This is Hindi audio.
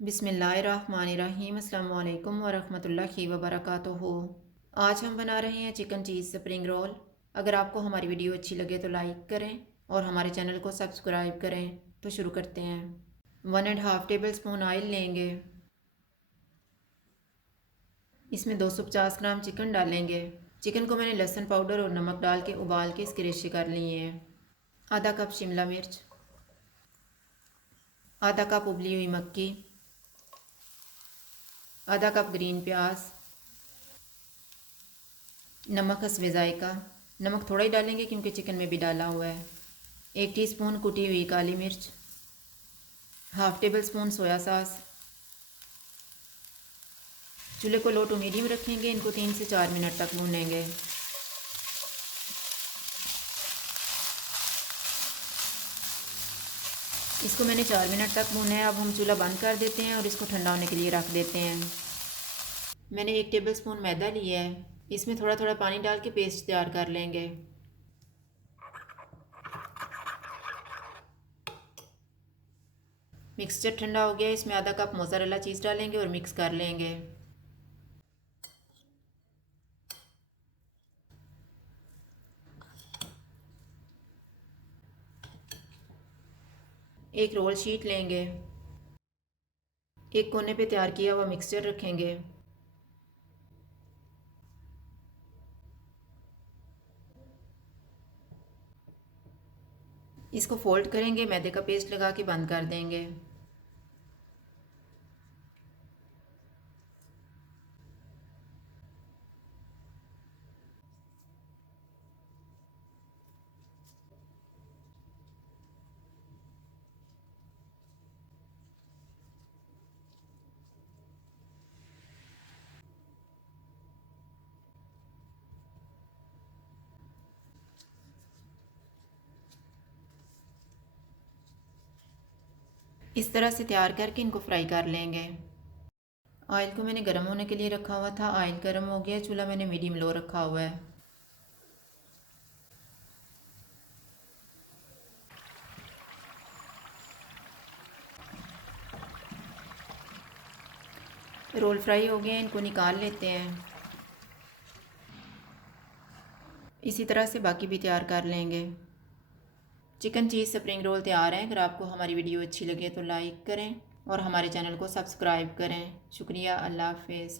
बिस्मिल्लाहिर्रहमानिर्रहीम अस्सलाम वालेकुम वरहमतुल्लाहि वबरकातुहू। आज हम बना रहे हैं चिकन चीज़ स्प्रिंग रोल। अगर आपको हमारी वीडियो अच्छी लगे तो लाइक करें और हमारे चैनल को सब्सक्राइब करें। तो शुरू करते हैं। 1.5 टेबल स्पून ऑयल लेंगे। इसमें 250 ग्राम चिकन डालेंगे। चिकन को मैंने लहसुन पाउडर और नमक डाल के उबाल के इसके रेशे कर लिए हैं। आधा कप शिमला मिर्च, आधा कप उबली हुई मक्की, आधा कप ग्रीन प्याज, नमक हस्बे ज़ायका। नमक थोड़ा ही डालेंगे क्योंकि चिकन में भी डाला हुआ है। 1 टीस्पून कुटी हुई काली मिर्च, half table spoon soya sauce. चूल्हे को लो टू मीडियम रखेंगे। इनको 3 से 4 मिनट तक भूनेंगे। इसको मैंने 4 मिनट तक भूना है। अब हम चूल्हा बंद कर देते हैं और इसको ठंडा होने के लिए रख देते हैं। मैंने 1 टेबल स्पून मैदा लिया है। इसमें थोड़ा थोड़ा पानी डाल के पेस्ट तैयार कर लेंगे। मिक्सचर ठंडा हो गया। इसमें आधा कप मोज़रेला चीज़ डालेंगे और मिक्स कर लेंगे। एक रोल शीट लेंगे। एक कोने पे तैयार किया हुआ मिक्सचर रखेंगे। इसको फोल्ड करेंगे, मैदे का पेस्ट लगा के बंद कर देंगे। इस तरह से तैयार करके इनको फ्राई कर लेंगे। ऑयल को मैंने गर्म होने के लिए रखा हुआ था। ऑयल गर्म हो गया। चूल्हा मैंने मीडियम लो रखा हुआ है। रोल फ्राई हो गए हैं, इनको निकाल लेते हैं। इसी तरह से बाकी भी तैयार कर लेंगे। चिकन चीज़ स्प्रिंग रोल तैयार हैं। अगर आपको हमारी वीडियो अच्छी लगे तो लाइक करें और हमारे चैनल को सब्सक्राइब करें। शुक्रिया। अल्लाह हाफिज़।